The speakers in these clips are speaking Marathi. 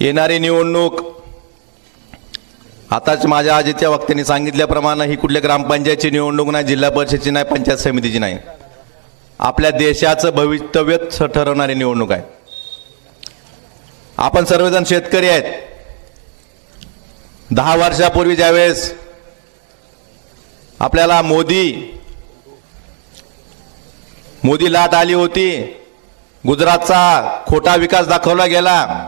येणारी निवडणूक आताच माझ्या आजीच्या वक्त्यांनी सांगितल्याप्रमाणे ही कुठल्या ग्रामपंचायतची निवडणूक नाही, जिल्हा परिषदेची नाही, पंचायत समितीची नाही, आपल्या देशाचं भवितव्य ठरवणारी निवडणूक आहे। आपण सर्वजण शेतकरी आहेत। 10 वर्षापूर्वी ज्यावेळेस आपल्याला मोदी लाट आली होती, गुजरातचा खोटा विकास दाखवला गेला,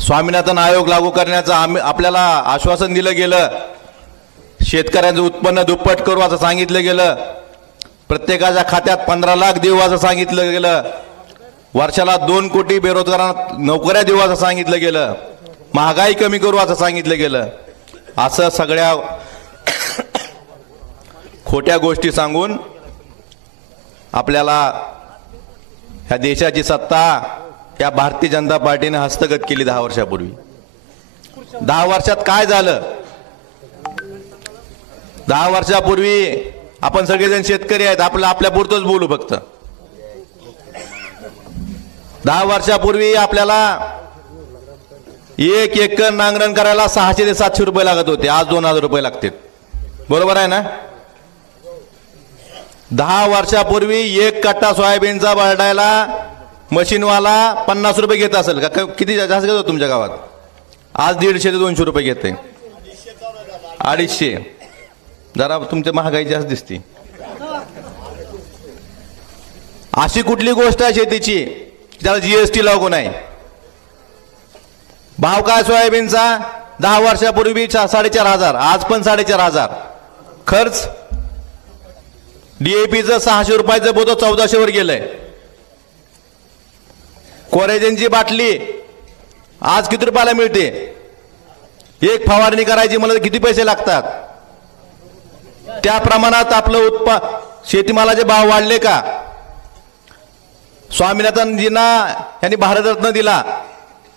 स्वामीनाथन आयोग लागू करण्याचं आपल्याला आश्वासन दिलं गेलं, शेतकऱ्यांचं उत्पन्न दुप्पट करू असं सांगितलं गेलं, प्रत्येकाच्या खात्यात 15 लाख देऊ असं सांगितलं गेलं, वर्षाला 2 कोटी बेरोजगारांना नोकऱ्या देऊ असं सांगितलं गेलं, महागाई कमी करू असं सांगितलं गेलं। असं सगळ्या खोट्या गोष्टी सांगून आपल्याला ह्या देशाची सत्ता या भारतीय जनता पार्टीने हस्तगत केली 10 वर्षापूर्वी। 10 वर्षात काय झालं? 10 वर्षापूर्वी आपण सगळेजण शेतकरी आहेत, आपल्यापुरतंच बोलू फक्त। 10 वर्षापूर्वी आपल्याला 1 एकर नांगरण करायला 600 ते 700 रुपये लागत होते, आज 2000 रुपये लागतात, बरोबर आहे ना? 10 वर्षापूर्वी 1 कट्टा सोयाबीनचा भरडायला मशीनवाला 50 रुपये घेत असेल का? किती जास्त घेतो तुमच्या गावात? आज 150 ते 200 रुपये घेते, 250। जरा तुमच्या महागाई जास्त दिसते। अशी कुठली गोष्ट आहे शेतीची ज्याला जीएसटी लागू नाही? भाव काय सोयाबीनचा? 10 वर्षापूर्वी 4,500, आज पण 4,500। खर्च डीएपीचं 600 रुपयाचं बोतो 1400 वर गेलंय। कोरेजनची बाटली आज किती रुपयाला मिळते? 1 फवारणी करायची म्हणलं तर किती पैसे लागतात? त्या प्रमाणात आपलं शेतीमालाचे भाव वाढले का? स्वामीनाथनजींना यांनी भारतरत्न दिला,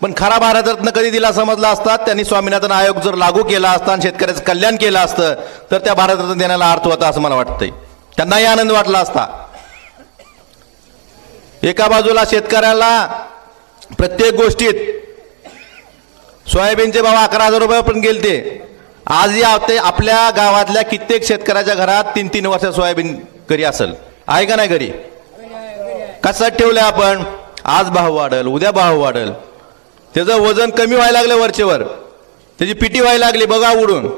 पण खरा भारतरत्न कधी दिला समजला असतात त्यांनी स्वामीनाथन आयोग जर लागू केला असता आणि शेतकऱ्याचं कल्याण केलं असतं तर त्या भारतरत्न देण्याला अर्थ होता असं मला वाटतंय। त्यांनाही आनंद वाटला असता। एका बाजूला शेतकऱ्याला प्रत्येक गोष्टीत सोयाबीनचे भाव 11,000 रुपये पण गेलते। आजही आपल्या गावातल्या कित्येक शेतकऱ्याच्या घरात 3-3 वर्ष सोयाबीन घरी असेल, आहे का नाही घरी? कसं ठेवलंय आपण? आज भाव वाढेल, उद्या भाव वाढेल, त्याचं वजन कमी व्हायला लागलं, वरचेवर त्याची पिटी व्हायला लागली बघा उडून,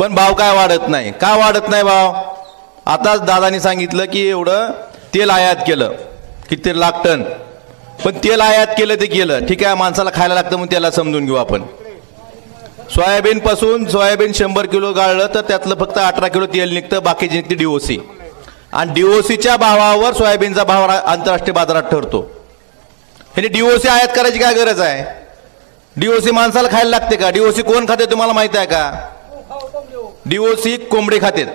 पण भाव काय वाढत नाही? का वाढत नाही भाव? आताच दादानी सांगितलं की एवढं तेल आयात केलं, किती लाख टन, पण तेल आयात केलं ते केलं, ठीक आहे, माणसाला खायला लागतं म्हणून त्याला समजून घेऊ आपण। सोयाबीन 100 किलो गाळलं तर त्यातलं फक्त 18 किलो तेल निघतं, बाकीची निघते डीओसी, आणि डीओसीच्या भावावर सोयाबीनचा भाव आंतरराष्ट्रीय बाजारात ठरतो। म्हणजे डीओसी आयात करायची काय गरज आहे? डीओसी माणसाला खायला लागते का? डीओसी कोण खाते तुम्हाला माहिती आहे का? डीओसी कोंबडे खातेत,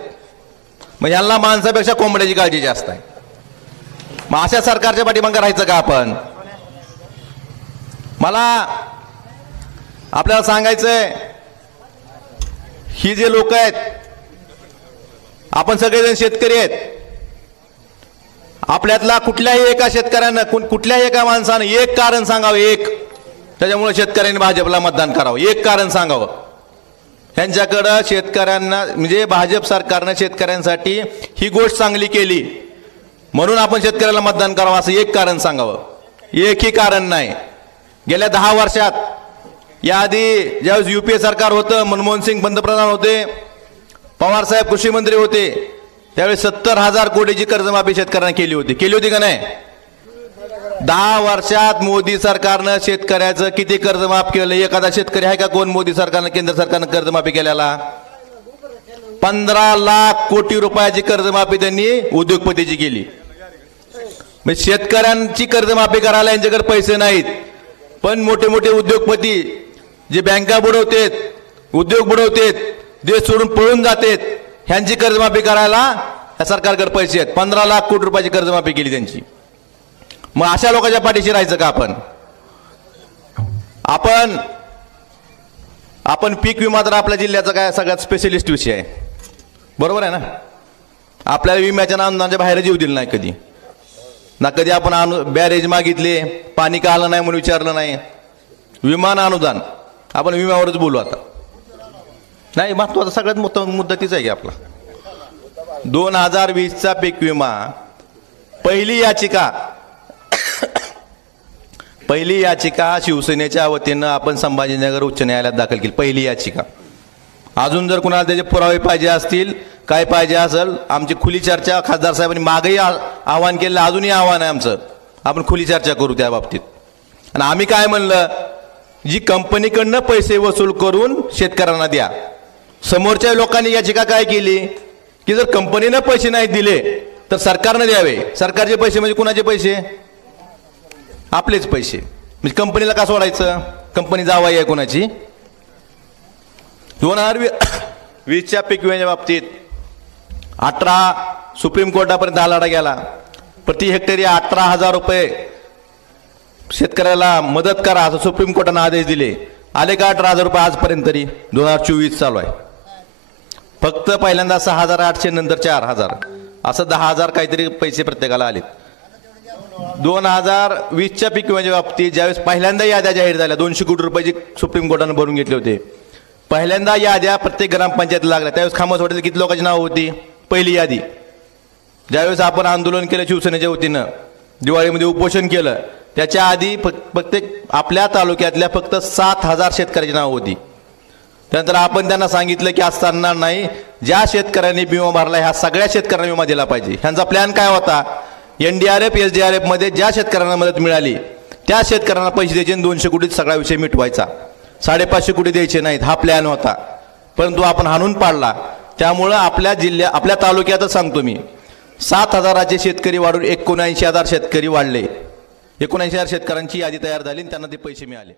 मग यांना माणसापेक्षा कोंबड्याची काळजी जास्त आहे। मग अशा सरकारच्या पाठीमागे राहायचं का आपण? मला आपल्याला सांगायचंय, ही जे लोक आहेत, आपण सगळेजण शेतकरी आहेत, आपल्यातला कुठल्याही एका शेतकऱ्यानं, कुठल्याही एका माणसानं एक कारण सांगावं, एक त्याच्यामुळे शेतकऱ्यांनी भाजपला मतदान करावं, एक कारण सांगावं। त्यांच्याकडं शेतकऱ्यांना म्हणजे भाजप सरकारनं शेतकऱ्यांसाठी ही गोष्ट चांगली केली म्हणून आपण शेतकऱ्याला मतदान करावं असं एक कारण सांगावं। एकही कारण नाही। गेल्या 10 वर्षात, याआधी ज्यावेळेस यूपीए सरकार होतं, मनमोहन सिंग पंतप्रधान होते, पवार साहेब कृषी मंत्री होते, त्यावेळेस 70,000 कोटीची कर्जमाफी शेतकऱ्यांना केली होती का नाही? 10 वर्षात मोदी सरकारनं शेतकऱ्याचं किती कर्जमाफ केलं? एखादा शेतकरी आहे का कोण मोदी सरकारनं, केंद्र सरकारनं कर्जमाफी केल्याला? 15 लाख कोटी रुपयाची कर्जमाफी त्यांनी उद्योगपतीची केली। म्हणजे शेतकऱ्यांची कर्जमाफी करायला यांच्याकडे पैसे नाहीत, पण मोठे मोठे उद्योगपती जे बँका बुडवतेत, उद्योग बुडवतेत, देश सोडून पळून जातेत, ह्यांची कर्जमाफी करायला या सरकारकडे पैसे आहेत। 15 लाख कोटी रुपयाची कर्जमाफी केली त्यांची। मग अशा लोकांच्या पाठीशी राहायचं का आपण? आपण पीक विमा तर आपल्या जिल्ह्याचा काय सगळ्यात स्पेशलिस्ट विषय आहे, बरोबर आहे ना? आपल्याला विम्याच्या नावाच्या बाहेर जीव दिला नाही कधी। ना कधी आपण बॅरेज मागितले, पाणी का आलं नाही म्हणून विचारलं नाही. विमान अनुदान, आपण विम्यावरच बोलू आता. नाही, महत्वाचा सगळ्यात मोठा मुद्दा तीच आहे की आपला 2020चा पीक विमा. पहिली याचिका शिवसेनेच्या वतीनं आपण संभाजीनगर उच्च न्यायालयात दाखल केली. पहिली याचिका. अजून जर कुणाला त्याचे पुरावे पाहिजे असतील, काय पाहिजे असेल, आमची खुली चर्चा खासदार साहेबांनी मागेही आवाहन केलं, अजूनही आव्हान आहे आमचं, आपण खुली चर्चा करू त्या बाबतीत. आणि आम्ही काय म्हणलं, जी कंपनीकडनं पैसे वसूल करून शेतकऱ्यांना द्या. समोरच्या लोकांनी याचिका काय केली की जर कंपनीनं पैसे नाही दिले तर सरकारनं द्यावे. सरकारचे पैसे म्हणजे कुणाचे पैसे? आपलेच पैसे. म्हणजे कंपनीला का सोडायचं? कंपनी जावाई आहे कोणाची? 2020च्या पीक विम्याच्या बाबतीत 18 सुप्रीम कोर्टापर्यंत हा लढा गेला. प्रति हेक्टरी 18,000 रुपये शेतकऱ्याला मदत करा असं सुप्रीम कोर्टाने आदेश दिले. आले का 18,000 रुपये आजपर्यंत? तरी 2024 चालू आहे. फक्त पहिल्यांदा 6,800 नंतर 4,000 असं 10,000 काहीतरी पैसे प्रत्येकाला आले. 2020च्या पीक विम्याच्या बाबतीत ज्यावेळेस पहिल्यांदा याद्या जाहीर झाल्या, 200 कोटी रुपयाची सुप्रीम कोर्टाने भरून घेतले होते. पहिल्यांदा याद्या प्रत्येक ग्रामपंचायतीला लागल्या. त्यावेळेस खामसवाडीतील किती लोकांची नावं होती? पहिली यादी. ज्यावेळेस आपण आंदोलन केलं शिवसेनेच्या वतीनं, दिवाळीमध्ये उपोषण केलं, त्याच्या आधी प्रत्येक आपल्या तालुक्यातल्या फक्त 7,000 शेतकऱ्याची नावं होती. त्यानंतर आपण त्यांना सांगितलं की असं चालणार नाही, ज्या शेतकऱ्यांनी विमा भरला ह्या सगळ्या शेतकऱ्यांना विमा दिला पाहिजे. ह्यांचा प्लॅन काय होता? NDRF SDRF मध्ये ज्या शेतकऱ्यांना मदत मिळाली त्या शेतकऱ्यांना पैसे द्यायचे आणि 200 कोटीत सगळा विषय मिटवायचा. 550 कोटी द्यायचे नाहीत, हा प्लॅन होता. परंतु आपण हाणून पाडला. त्यामुळं आपल्या तालुक्यातच सांगतो मी, 7,000चे शेतकरी वाढून 79,000 शेतकरी वाढले. 79,000 शेतकऱ्यांची यादी तयार झाली आणि त्यांना ते पैसे मिळाले.